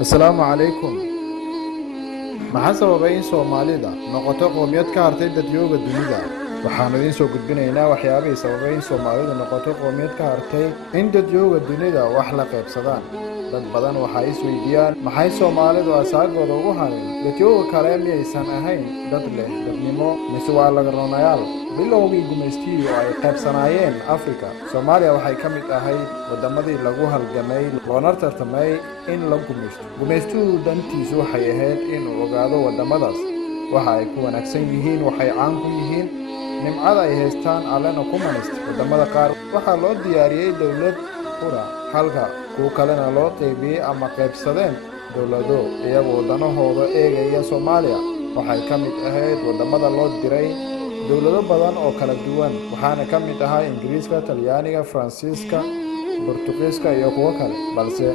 السلام عليكم. maxaa sababay in Soomaalida noqoto qoomiyad ka hartay dadyoga dunida? Waxaan idin soo gudbinaynaa waxyaabihii sababay in Soomaalida noqoto qoomiyad ka hartay in dadyoga dunida wax la qaybsadaan. Dad badan waxay is weydiiyaan maxay Soomaalidu asaagooda ugu hareen dadyoga kale miyaysan ahayn dad leh dadnimo mise waa laga roonayaal. bilowgii gumaystii oo ay qaybsanaayeen Afrika, Soomaaliya waxay ka mid ahayd wadamadii lagu halgamay loona tartamay in la gumaysto. Gumaystuhu dantiisu waxay ahayd inuu ogaado wadamadaas waxa ay ku wanaagsan yihiin, waxay caan ku yihiin, nimcada ay haystaan allana ku manaysta. Wadamada qaar waxaa loo diyaariyey dowlad qura, halka kuwa kalena loo qaybiyey ama qaybsadeen dowlado iyagoo danahooda eegaya. Soomaaliya waxay ka mid ahayd wadamada loo diray dowlado badan oo kala duwan, waxaana ka mid ahaa Ingiriiska, Talyaaniga, Faransiiska, Boortaqiiska iyo kuwo kale. Balse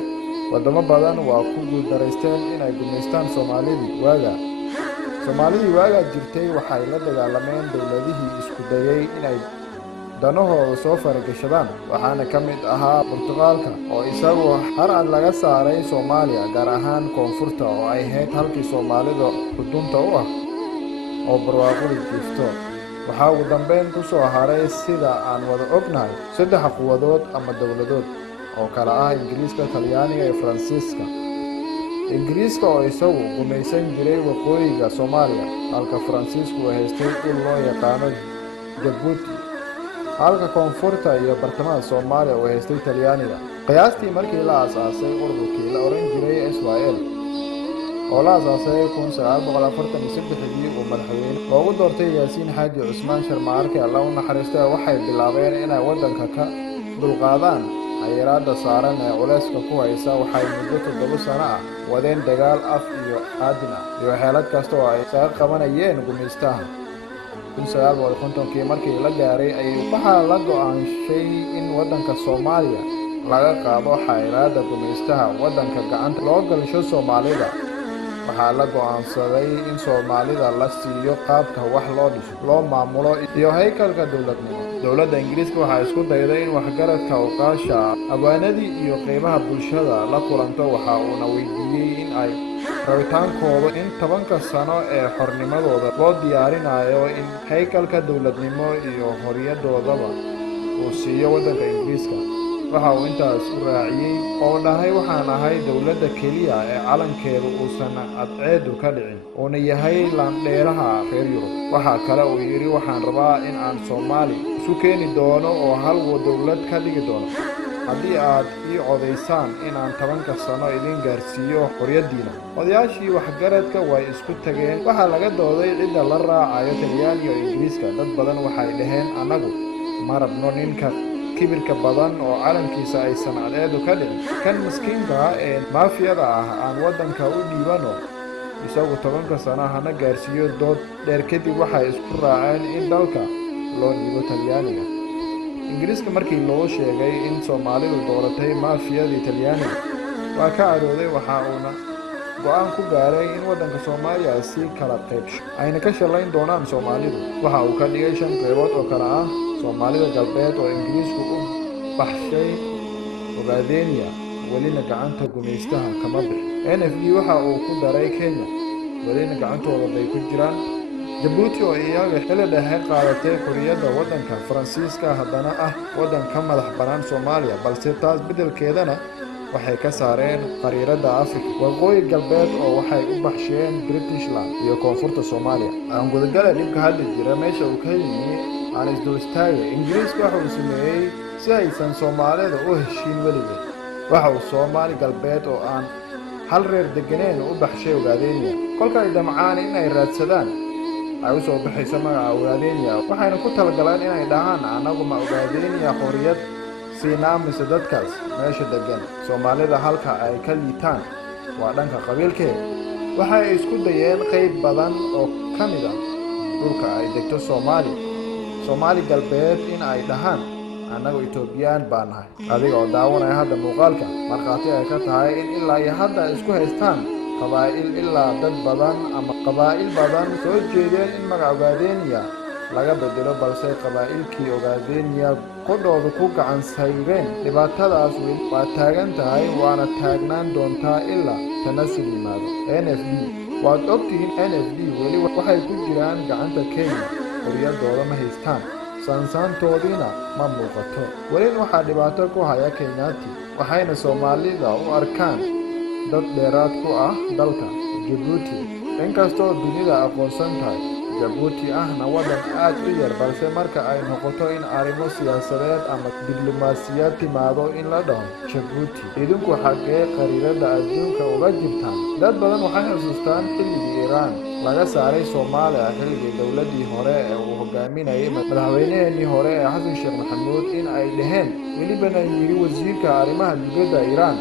wadamo badan waa ku guuldareysteen inay gumaystaan Soomaalidii waaga jirtay waxay la dagaalameen dowladihii isku dayay inay danahooda soo faragashadaan, waxaana ka mid ahaa Boortaqaalka oo isagu harcad laga saaray Soomaaliya, gaar ahaan koonfurta oo ay ahayd halkii Soomaalida xudunta u ah oo barwaaqadu jirto. waxaa ugu dambeyn ku soo haray sida aan wada ognahay 3 quwadood ama dowladood oo kala ah Ingiriiska, Talyaaniga iyo Faransiiska. Ingiriiska oo isagu gumaysan jiray waqooyiga Soomaaliya, halka Faransiisku uu haystay dhul loo yaqaano Jabuuti, halka koonfurta iyo bartamaha Soomaaliya uu haystay Talyaaniga. qiyaastii markii la aasaasay ururkii la oran jiray Israel oo la aasaasay 1943 uu madaxweyne loogu doortay Yaasiin Xaaji Cusmaan Sharmaarke Allah u naxariistay, waxay bilaabeen inay wadanka ka dulqaadaan xayiraadda saaran ee culeyska ku haysa. waxay muddo 7 sano ah wadeen dagaal af iyo aadin ah iyo xeelad kasta oo ay isaga qabanayeen gumaystaha. 1950 markii la gaaray waxaa la go'aanshay in wadanka Soomaaliya laga qaado xayiraadda gumaystaha, wadanka gacanta loo galisho Soomaalida. waxaa la go'aansaday in Soomaalida la siiyo qaabka wax loo dhiso, loo maamulo iyo haykalka dowladnimo. Dowladda Ingiriiska waxay isku dayday in waxgaradka uqaasha, abwaanadii iyo qaybaha bulshada la kulanto. waxa uuna weydiiyey in ay rabitaankooda in 10 sano ee xornimadooda loo diyaarinayo in haykalka dowladnimo iyo xorriyadoodaba uu siiyo wadanka Ingiriiska. waxa uu intaas u raaciyey oo dhahay waxaan ahay dowladda keliya ee calankeedu uusan cadceedu ka dhicin, uuna yahay laandheeraha reer Yurub. waxa kale uu yidhi waxaan rabaa in aan Soomaali isu keeni doono oo hal dowlad ka dhigi doono haddii aad ii codaysaan inaan 10 sano idin gaarsiiyo xorriyaddiina. odayaashii waxgaradka way isku tageen. waxaa laga dooday cidda la raacayo Talyaaniga iyo Ingiriiska. dad badan waxay dhaheen annagu ma rabno ninka kibirka badan oo calankiisa aysan cadceedu ka dhicin. kan miskiinka ee maafiyada ah aan wadanka u dhiibano isagu 10 sano hana gaarsiiyo. dood dheer kadib waxay isku raaceen in dalka loo dhiibo Talyaaniga. Ingiriiska markii loo sheegay in Soomaalidu dooratay maafiyadii Talyaaniga waa ka cadhooday. waxa uuna go'aan ku gaaray in wadanka Soomaaliya si kala qaybsho ayna ka shalayn doonaan Soomaalidu. waxa uu ka dhigay 5 qaybood oo kala ah Soomaalida galbeed oo Ingiriisku u baxshay Ogaadeniya, welina gacanta gumaystaha kama bixin. NFD waxa uu ku daray Kenya, welina gacantooda bay ku jiraan. Jabuuti oo iyaga xilli dhexe qaadatay xorriyadda wadanka Faransiiska, haddana ah wadan ka madax bannaan Soomaaliya, balse taas beddelkeedana waxay ka saareen qariiradda Afrika. waqooyi galbeed oo waxay u baxsheen Britishland iyo koonfurta Soomaaliya. aan gudagala dhibka hadda jira meesha uu ka yimi aan isdul istaagay. Ingiriisku waxa uu sameeyey si aysan Soomaalida u heshiin weligeed. waxa uu Soomaali galbeed oo aan hal reer deganeen u baxshay Ogaadeniya. kolka ay damcaan in ay raadsadaan ay u soo baxaysa magaca Ogaadeniya, waxayna ku talagaleen inay dhahaan annagu ma Ogaadeniya xorriyad siinaa mise dadkaas meesha degan Soomaalida halka ay ka liitaan waa dhanka qabiilkeeda. waxay isku dayeen qayb badan oo ka mid ah dhulka ay degto Soomaali galbeed in ay dhahaan annagu Itoobiyaan baan nahay. adiga oo daawanaya hadda muuqaalka, markhaati ay ka tahay in ilaa iyo hadda isku haystaan qabaa'il, ilaa dad badan ama qabaa'il badan soo jeedeen in magaca Ogaadeniya laga bedelo, balse qabaa'ilkii Ogaadeniya qodhooda ku gacan sayreen dhibaatadaas waa taagan tahay waana taagnaan doontaa ilaa tanasul yimaado. NFD waad ogtihiin NFD weli waxay ku jiraan gacanta Kenya, xorriyadooda ma haystaan, saansaantoodiina ma muuqato. welin waxaa dhibaato ku haya Kenyaati, waxayna Soomaalida u arkaan dad dheeraad ku ah dalka. Djibouti inkastoo dunida aqoonsan tahay, Djibouti ahna waddan aad u yar, balse marka ay noqoto in arrimo siyaasadeed ama diblomaasiyad timaado in la dhaho Djibouti, idinku xaggee khariirada adduunka uga jirtaan? dad badan waxay xusuustaan xilligii Iiraan laga saaray Soomaaliya, xilligii dowladdii hore ee uu hogaaminayay madaxweynihii hore ee Xasan Sheekh Maxamuud, in ay dhaheen welibana yidhi wasiirka arrimaha dibadda Iiraan,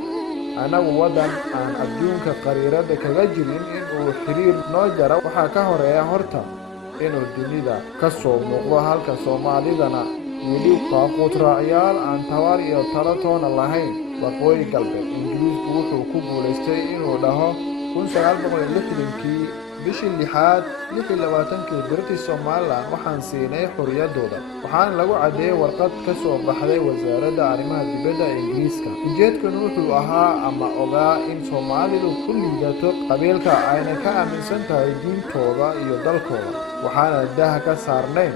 anagu waddan aan adduunka khariirada kaga jirin in uu xiriir noo jara waxaa ka horeeya horta inuu dunida ka soo muuqdo. halka Soomaalidana weli waa quudraacyaal aan tabar iyo talo toona lahayn. waqooyi galbeed Ingiriisku wuxuu ku guulaystay inuu dhaho 1960kii bishii 6aad 26 British Somaliland waxaan siinay xorriyadooda, waxaana lagu cadeeyay warqad ka soo baxday wasaaradda arrimaha dibadda ee Ingiriiska. ujeedkanu wuxuu ahaa ama ogaa in Soomaalidu ku liidato qabiilka ayna ka aaminsan tahay diintooda iyo dalkooda, waxaana daha ka saarnayn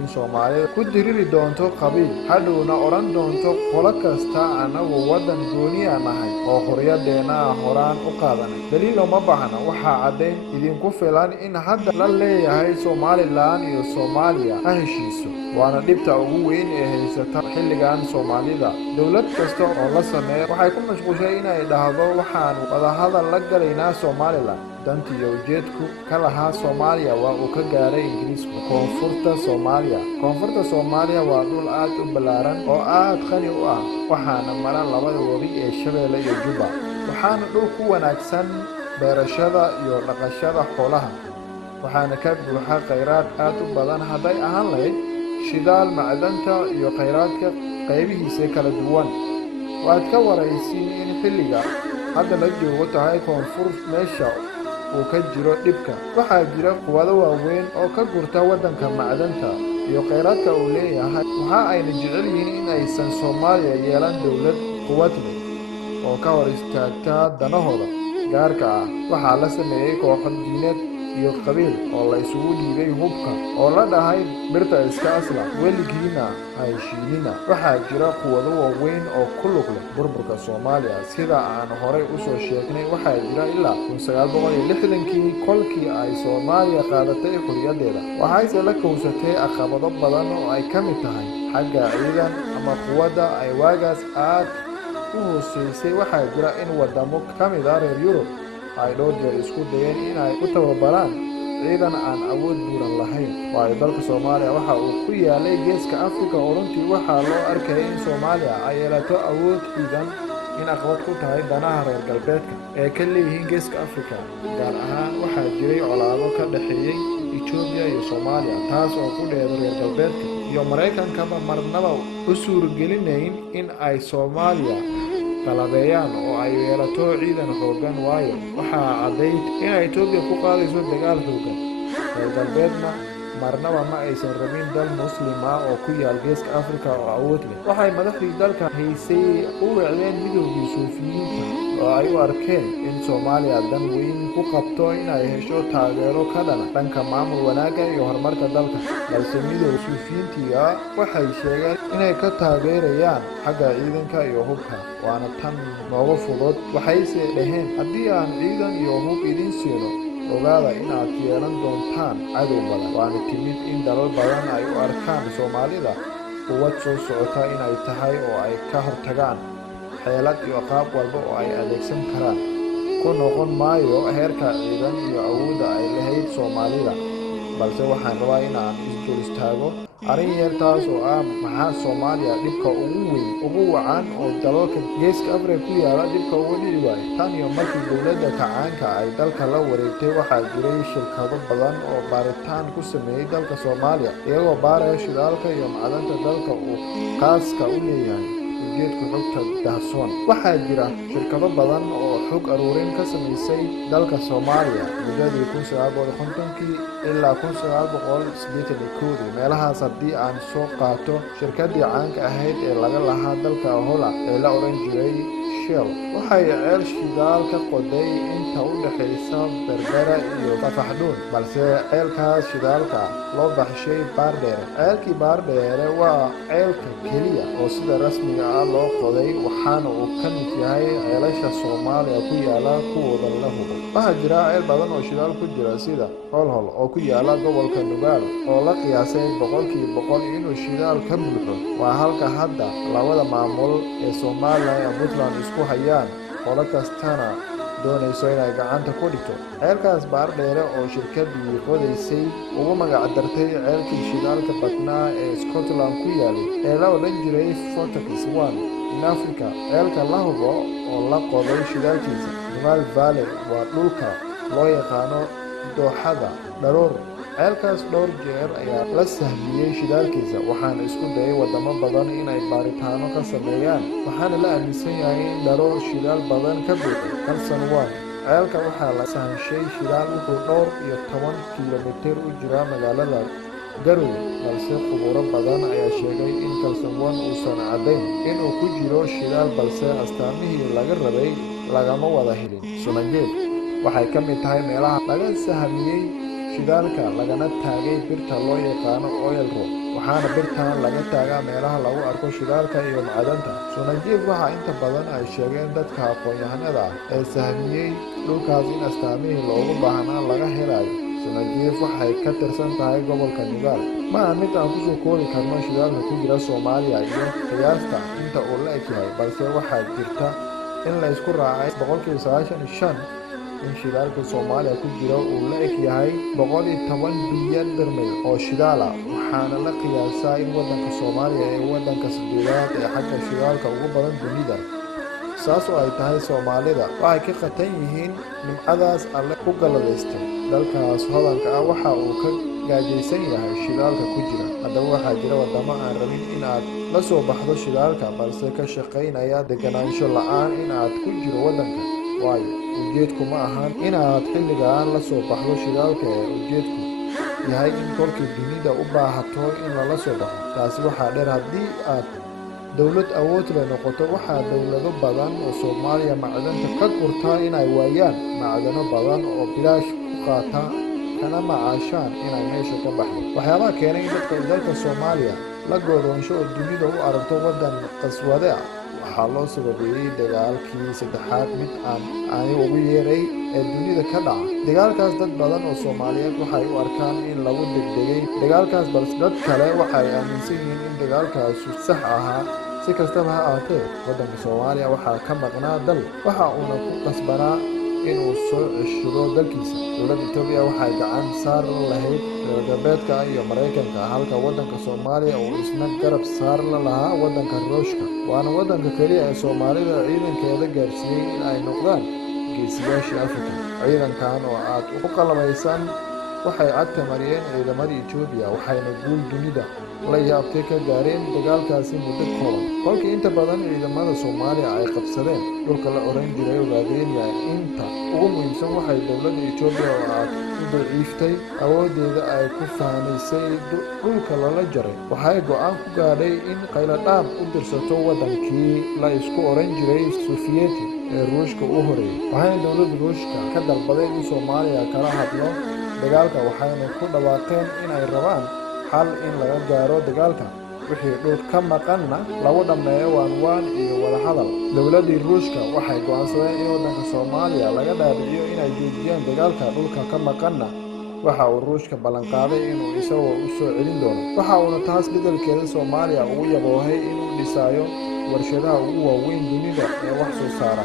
in Soomaalida ku diriri doonto qabiil, hadhowna odhan doonto qolo kasta anagu waddan gooniya nahay oo xorriyadeena horaan u qaadanay. daliil uma baahna, waxaa caddayn idinku filan in hadda la leeyahay Somaliland iyo Soomaaliya ha heshiiso, waana dhibta ugu weyn ee haysata xilligan Soomaalida. dowlad kasta oo la sameeyo waxay ku mashquushay inay dhahdo waxaan wadahadal la galaynaa Somaliland. dantii iyo ujeedku ka lahaa Soomaaliya waa uu ka gaaray Ingiriisku. koonfurta Soomaaliya waa dhul aad u ballaaran oo aad qani u ah, waxaana mara labada webi ee Shabeelle iyo Juba, waxaana dhul ku wanaagsan beerashada iyo dhaqashada xoolaha, waxaana ka buuxa kheyraad aad u badan hadday ahaan lahayd shidaal, macdanta iyo kheyraadka qaybihiisa kala duwan. waad ka waraysiin in xilliga hadda la joogo tahay koonfur meesha uu ka jiro dhibka. waxaa jira quwado waaweyn oo ka gurta waddanka macdanta iyo kheyraadka uu leeyahay, waxa ayna jecel yihiin in aysan Soomaaliya yeelan dowlad quwad leh oo ka hor istaagta danahooda gaarka ah. waxaa la sameeyey kooxo diineed iyo qabiil oo la isugu dhiibay hubka oo la dhahay birta iska asla, weligiina ha heshiinina. waxaa jira quwado waaweyn oo ku lug leh burburka Soomaaliya, sida aan horay u soo sheegnay. waxaa jira ilaa 1960kii kolkii ay Soomaaliya qaadatay xorriyadeeda, waxayse la kowsatay caqabado badan oo ay ka mid tahay xagga ciidan ama quwadda ay waagaas aad u hooseysay. waxaa jira in wadamo ka mid ah reer Yurub ay dhowr jeer isku dayeen inay u tababaraan ciidan aan awood buuran lahayn, waayo dalka Soomaaliya waxa uu ku yaalay geeska Afrika oo runtii waxaa loo arkayay in Soomaaliya ay yeelato awood ciidan in caqabad ku tahay danaha reer galbeedka ee ka leeyihiin geeska Afrika. gaar ahaan waxaa jiray colaado ka dhexeeyey Itoobiya iyo Soomaaliya, taas oo ku dheedo reer galbeedka iyo Maraykankaba marnaba u suuragelinayn in ay Soomaaliya qalabeeyaan oo ay yeelato ciidan xooggan, waayo waxaa caddayd inay Itoobiya ku qaadayso dagaal xooggan. reer galbeedna marnaba ma aysan rabin dal muslima oo ku yaal geeska Afrika oo awood leh. waxay madaxdii dalka haysay u weecdeen midoogii Suufiyiinta oo ay u arkeen in Soomaaliya dan weyn ku qabto inay hesho taageero ka dhana dhanka maamul wanaagga iyo horumarka dalka, balse midowga Suufiyiintiga waxay sheegeen inay ka taageerayaan xagga ciidanka iyo hubka, waana tan nooga fudud. waxayse dhaheen haddii aan ciidan iyo hub idin siino, ogaada inaad yeelan doontaan cadow badan. waana timid in dalal badan ay u arkaan Soomaalida quwad soo socota inay tahay oo ay ka hortagaan xeelad iyo qaab walba oo ay adeegsan karaan. ku noqon maayo heerka ciidan iyo awoodda ay lahayd Soomaalida, balse waxaan rabaa inaan isdul istaago arrin yar, taas oo ah maxaa Soomaaliya dhibka ugu wacan oo dalalka geeska Afrika ku yaala dhibka ugu dhici waayay. tan iyo markii dowladda kacaanka ay dalka la wareegtay, waxaa jiray shirkado badan oo baaritaan ku sameeyey dalka Soomaaliya, iyagoo baaraya shidaalka iyo macdanta dalka uu khaaska u leeyahay. ujeedka xogta dahsoon waxaa jira shirkado badan oo xog aruurin ka samaysay dalka Soomaaliya muddadii 1950 ilaa 1981 meelahaas haddii aan soo qaato shirkaddii caanka ahayd ee laga lahaa dalka Holland ee la oran jiray Shell waxay ceel shidaal ka qoday inta u dhaxaysa Berbera iyo Fafaxdhuun balse ceelkaas shidaalka loo baxshay Baardheere ceelkii Baardheere waa ceelka keliya oo sida rasmiga ah loo qoday waxaana uu ka mid yahay ceelasha Soomaaliya ku yaala kuwooda la hubo waxaa jira ceel badan oo shidaal ku jira sida Holhol oo ku yaala gobolka Nugaal oo la qiyaasay 100% inuu shidaal ka buuxo waa halka hadda labada maamul ee Soomaaliya iyo Puntland isku hayaan qolo kastana doonayso inay gacanta ku dhigto ceelkaas Baardheere oo shirkaddii qodaysay ugu magac dartay ceelkii shidaalka badnaa ee Scotland ku yaalay ee la odhan jiray Fortacus 1 in Africa ceelka la hubo oo la qoday shidaalkiisa Nugaal Valley waa dhulka loo yaqaano dooxada Dharoor ceelkaas dhowr jeer ayaa la sahmiyey shidaalkiisa waxaana isku dayay wadamo badan inay baaritaano ka sameeyaan waxaana la aaminsan yahay in Dharoor shidaal badan ka buuxo Kalsan 1 ceelka waxaa la sahmishay shidaal wuxuu dhowr iyo 10 kiiloomitir u jira magaalada Garowe balse khuburo badan ayaa sheegay in Kalsan 1 uusan caddayn inuu ku jiro shidaal balse astaamihii laga rabay lagama wada helin Sumanjeed waxay ka mid tahay meelaha laga sahmiyey shidaalka lagana taagay birta loo yaqaano oil rock waxaana birtan laga taagaa meelaha lagu arko shidaalka iyo macdanta Sumanjeed waxaa inta badan ay sheegeen dadka aqoon-yahanada ah ee sahmiyey dhulkaas in astaamihii loogu baahnaa laga helayo Sumanjeed waxay ka tirsan tahay gobolka Nugaal ma aha mid aan kusoo koobi karno shidaalka ku jira Soomaaliya iyo qiyaasta inta uu la eg yahay balse waxaa jirta in la isku raacay 95% in shidaalka Soomaaliya ku jira uu la eg yahay 110 bilyan barmil oo shidaal ah waxaana la qiyaasaa in waddanka Soomaaliya ee waddanka saddexaad ee xagga shidaalka ugu badan dunida saas oo ay tahay Soomaalida waxay ka qatan yihiin nimcadaas alle ku galladaystay dalkaas hodanka ah waxa uu ka gaajaysan yahay shidaalka ku jira haddaba waxaa jira wadamo aan rabin in aad la soo baxdo shidaalka balse ka shaqaynaya deganaansho la'aan in aad ku jiro waddanka waayo ujeedku ma ahan inaad xilligan la soo baxdo shidaalka ee ujeedku yahay in kolkii dunida u baahato in lala soo baxo taasi waxaa dheer haddii aad dowlad awood leh noqoto waxaa dowlado badan oo Soomaaliya macdanta ka gurtaa inay waayaan macdano badan oo bilaash ku qaata kana macaashaan inay meesha ka baxdo waxyaabaha keenay in dalka Soomaaliya la go'doonsho oo dunida u aragto waddan qaswade ah waxaa loo sababeeyey dagaalkii saddexaad mid aan ugu yeeray ee dunida ka dhaca dagaalkaas dad badan oo Soomaaliyeed waxay u arkaan in lagu degdegay dagaalkaas balse dad kale waxay aaminsan yihiin in dagaalkaasu sax ahaa si kastaba ha ahaatee waddanka Soomaaliya waxaa ka maqnaa dal waxa uuna ku qasbanaa inuu soo ceshado dalkiisa dowladda Itoobiya waxay gacan saar lahayd reer galbeedka iyo Mareykanka halka waddanka Soomaaliya uu isna garab saar la lahaa waddanka Ruushka waana waddanka kaliya ee Soomaalida ciidankeeda gaarsiiyey in ay noqdaan geesiyaashii Afrika ciidankan oo aad u qalabaysan waxay cagta mariyeen ciidamadii Itoobiya waxayna guul dunida la yaabtay ka gaareen dagaalkaasi muddo kooban kolkii inta badan ciidamada Soomaaliya ay qabsadeen dhulka la oran jiray Ogaadeniya inta ugu muhiimsan waxay dowladda Itoobiya oo aad u daciiftay awoodeeda ay ku fahmaysay dhulka lala jaray waxay go'aan ku gaadhay in qayladhaan u dirsato waddankii la isku oran jiray Sofiyeeti ee Ruushka u horeeyay waxayna dowladda Ruushka ka dalbaday in Soomaaliya kala hadlo dagaalka waxayna ku dhawaaqeen in ay rabaan xal in laga gaaro dagaalka wixii dhul ka maqanna lagu dhammeeyo waan iyo wada hadal dowladdii Ruushka waxay go'aansadeen in waddanka Soomaaliya laga dhaadhiciyo inay joojiyaan dagaalka dhulka ka maqanna waxa uu Ruushka ballan qaaday inuu isagoo u soo celin doono waxa uuna taas beddelkeeda Soomaaliya ugu yaboohay inuu dhisayo warshadaha ugu waaweyn dunida ee wax soo saara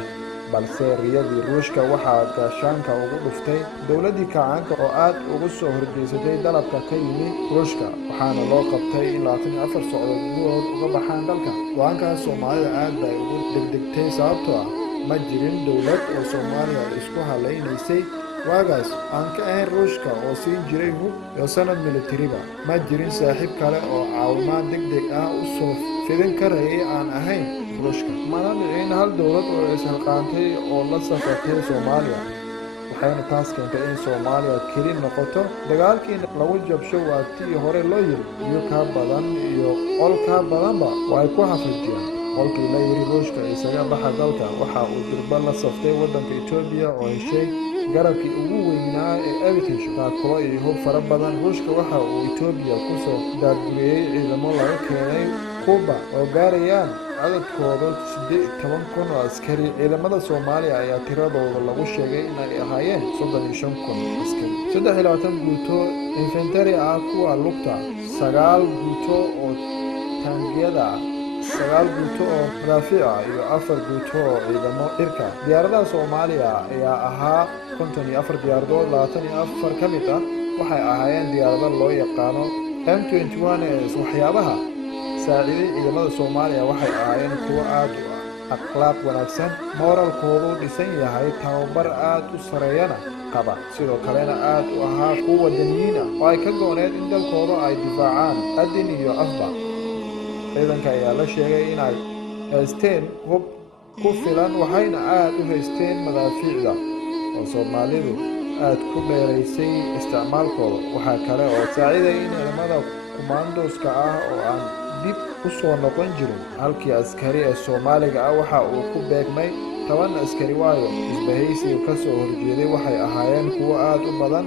balse riyadii Ruushka waxaa gaashaanka ugu dhuftay dowladdii Kacaanka oo aad ugu soo horjeesatay dalabka ka yimid Ruushka waxaana loo qabtay in 24 socdood gudahood uga baxaan dalka go'aankaas Soomaalida aad bay ugu degdegtay sababtoo ah ma jirin dowlad oo Soomaaliya isku halaynaysay waagaas aan ka ahayn Ruushka oo siin jiray hub iyo sanad militariba ma jirin saaxiib kale oo caawimaad degdeg ah u soo fidin karayay aan ahayn ruushka mana dhicin hal dowlad oo isxilqaantay oo la safartay Soomaaliya waxayna taas keentay in Soomaaliya keli noqoto dagaalkii lagu jabsho waatii hore loo yiri iyo ka badan iyo qol ka badanba way ku xafajiyeen qolkii la yiri ruushka isaga baxa dalka waxa uu dirba la saftay wadanka Itoobiya oo heshay garabkii ugu weynaa ee Heritage taakula iyo hub fara badan ruushka waxa uu Itoobiya ku soo daadguriyay ciidamo laga keenay Kuba oo gaarayaan cadadkooda 18,000 oo askari ciidamada Soomaaliya ayaa tiradooda lagu sheegay inay ahaayeen 35,000 askari 23 guuto infantry ah kuwa lugta 9 guuto oo taangiyada 9 guuto oo madaafiic ah iyo 4 guuto oo ciidamo cirka diyaaradaha Soomaaliya ayaa ahaa 54 diyaaradood 24 ka mid ah waxay ahaayeen diyaarado loo yaqaano M21 ee waxyaabaha saaciiday ciidamada Soomaaliya waxay ahaayeen kuwo aad u akhlaaq wanaagsan moralkoodu dhisan yahay tababar aad u sareeyana qaba sidoo kalena aad u ahaa kuwo wadaniyiin ah oo ay ka gooneed in dalkooda ay difaacaan adin iyo afba ciidanka ayaa la sheegay inay haysteen hub ku filan waxayna aad u haysteen madaafiicda oo Soomaalidu aad ku dheeraysay isticmaalkooda waxaa kale oo saaciiday in ciidamada commandoska ah oo aan dib u soo noqon jirin halkii askari ee Soomaaliga ah waxa uu ku beegmay 10 askari waayo isbahaysiga ka soo horjeeday waxay ahaayeen kuwo aad u badan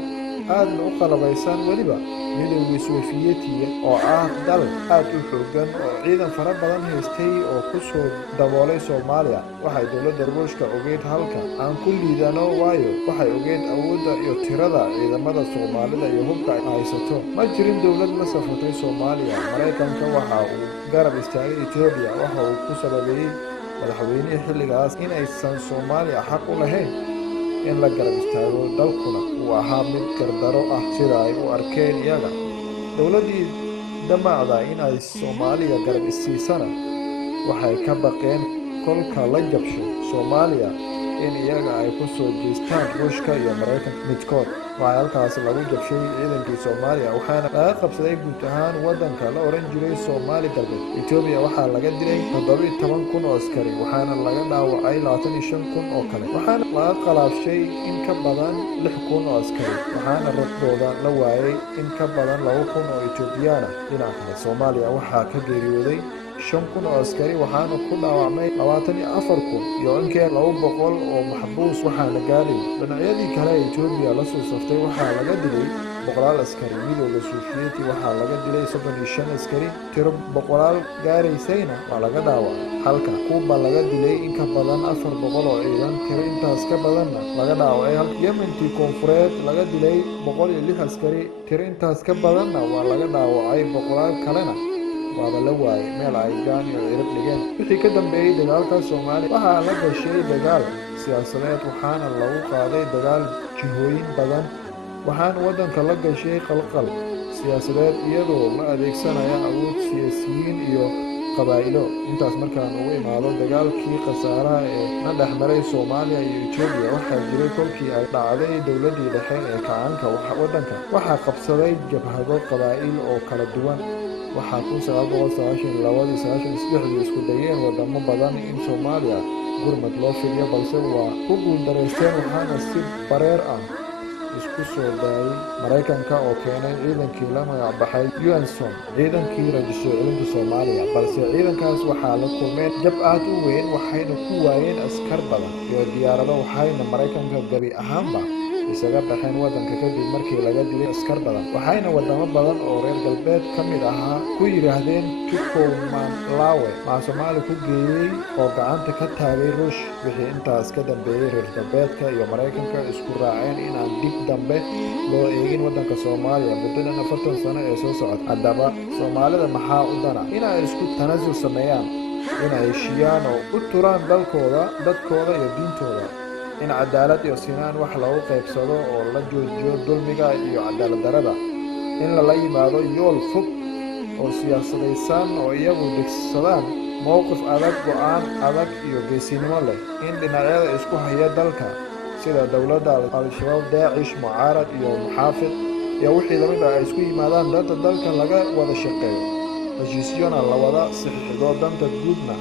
aadna u qalabaysan waliba midowgii Sofiyeetiga oo ah dal aad u xoogan oo ciidan fara badan haystay oo ku soo daboolay Soomaaliya waxay dowladda Ruushka ogeyd halka aan ku liidano waayo waxay ogeyd awoodda iyo tirada ciidamada Soomaalida iyo hubka ay haysato ma jirin dowlad la safartay Soomaaliya Mareykanka waxa uu garab istaagay Itoobiya waxa uu ku sababeeyay madaxweynihii xilligaas in aysan Soomaaliya xaq u lahayn in la garab istaago dalkuna uu ahaa mid gardaro ah sida ay u arkeen iyaga dowladdii damacda in ay Soomaaliya garab isiisana waxay ka baqeen kolka la jabsho Soomaaliya in iyaga ay ku soo jeestaan Ruushka iyo Mareykanka midkood waxaa halkaas lagu jabshay ciidankii Soomaaliya waxaana laga qabsaday guud ahaan wadanka la oran jiray Soomaali galbeed Itoobiya waxaa laga dilay 17,000 oo askari waxaana laga dhaawacay 25,000 oo kale waxaana laga qalaabshay in ka badan 6,000 oo askari waxaana raqdooda la waayay in ka badan 2,000 oo Itoobiyaan ah dhinaca kale Soomaaliya waxaa ka geeriyooday 5,000 oo askari waxaana ku dhaawacmay 24,000 iyo in ka 200 oo maxbuus waxaana gaaray dhinacyadii kale ee Itoobiya la soo saftay waxaa laga dilay 100 askari midowga Sofiyeeti waxaa laga dilay 35 askari tiro 100 gaaraysayna waa laga dhaawacay halka Kuba laga dilay in ka badan 400 oo ciidan tiro intaas ka badanna laga dhaawacay halka Yementii Koonfureed laga dilay 106 askari tiro intaas ka badanna waa laga dhaawacay 100 kalena waaba la waayay meel ay gaan iyo cirib dhigeen wixii ka dambeeyay dagaalka Soomaaliya waxaa la gashay dagaal siyaasadeed waxaana lagu qaaday dagaal jihooyin badan waxaana wadanka la gashay qalqal siyaasadeed iyadoo la adeegsanayo awood siyaasiyiin iyo qabaa'ilo intaas markaan ugu imaado dagaalkii khasaaraha ee na dhexmaray Soomaaliya iyo Itoobiya waxaa jiray kolkii ay dhacday dowladdii dhexe ee kacaanka wadanka waxaa qabsaday jabhado qabaa'il oo kala duwan waxaa 1992 isku dayeen wadamo badan in Soomaaliya gurmad loo fidiyo balse waa ku guuldareysteen waxaana si bareer ah isku soo daayay Mareykanka oo keenay ciidankii la magac baxay UNSOM ciidankii rajiso ciidanka Soomaaliya balse ciidankaas waxaa la kulmeen jab aad u weyn waxayna ku waayeen askar badan iyo diyaarado waxayna Mareykanka gabi ahaanba isaga baxeen wadanka kadib markii laga dilay askar badan waxayna wadamo badan oo reer galbeed ka mid ahaa ku yiraahdeen Tukumanlawe ma Soomaali ku geeyay oo gacanta ka taagay Ruush wixii intaas ka dambeeyay reer galbeedka iyo Mareykanka isku raaceen in aan dib dambe loo eegin wadanka Soomaaliya muddo 40 sano ee soo socota haddaba Soomaalida maxaa u dana inay isku tanaasul sameeyaan inay heshiiyaan oo u turaan dalkooda dadkooda iyo diintooda in cadaalad iyo sinaan wax lagu qaybsado oo la joojiyo dulmiga iyo cadaalad darrada in la yimaado yool fog oo siyaasadaysan oo iyagu degsadaan mowqif adag go'aan adag iyo geesinimo leh in dhinacyada isku haya dalka sida dowladda Al-Shabaab Daacish mucaarad iyo muxaafid iyo wixii lamid ah ay isku yimaadaan danta dalka laga wada shaqeeyo heshiisyona la wada saxiixdo danta guudna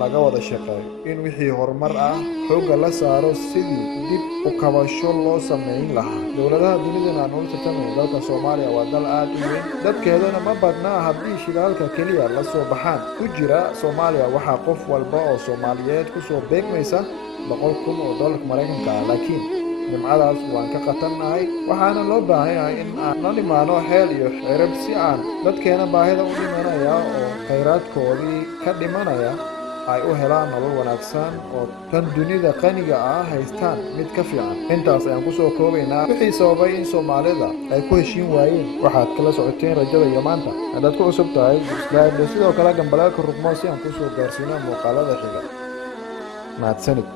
laga wada shaqeeyo in wixii horumar ah xoogga la saaro sidii dib u kabasho loo sameyn lahaa. Dowladaha dunidana aan ula tartamayn, dalka Soomaaliya waa dal aad u weyn, dadkeedana ma badna. Haddii shidaalka keliya la soo baxaan ku jira Soomaaliya, waxaa qof walba oo Soomaaliyeed ku soo beegmaysa $100,000 oo dollarka Mareykanka ah. Laakiin nimcadaas waan ka qatannahay, waxaana loo baahan yahay in aan la nimaano xeel iyo xeerar si aan dadkeena baahida u dhimanaya oo khayraadkoodii ka dhimanaya ay u helaan nolol wanaagsan oo tan dunida qaniga ah haystaan mid ka fiican. Intaas ayaan kusoo koobaynaa wixii sababay in Soomaalida ay ku heshiin waayeen. Waxaad kala socoteen Rajada iyo Maanta. Haddaad ku cusub tahay, subscribe sidoo kale gambaleelka ruqmo si aan kusoo gaarsiino muuqaalada xiga. Mahadsanid.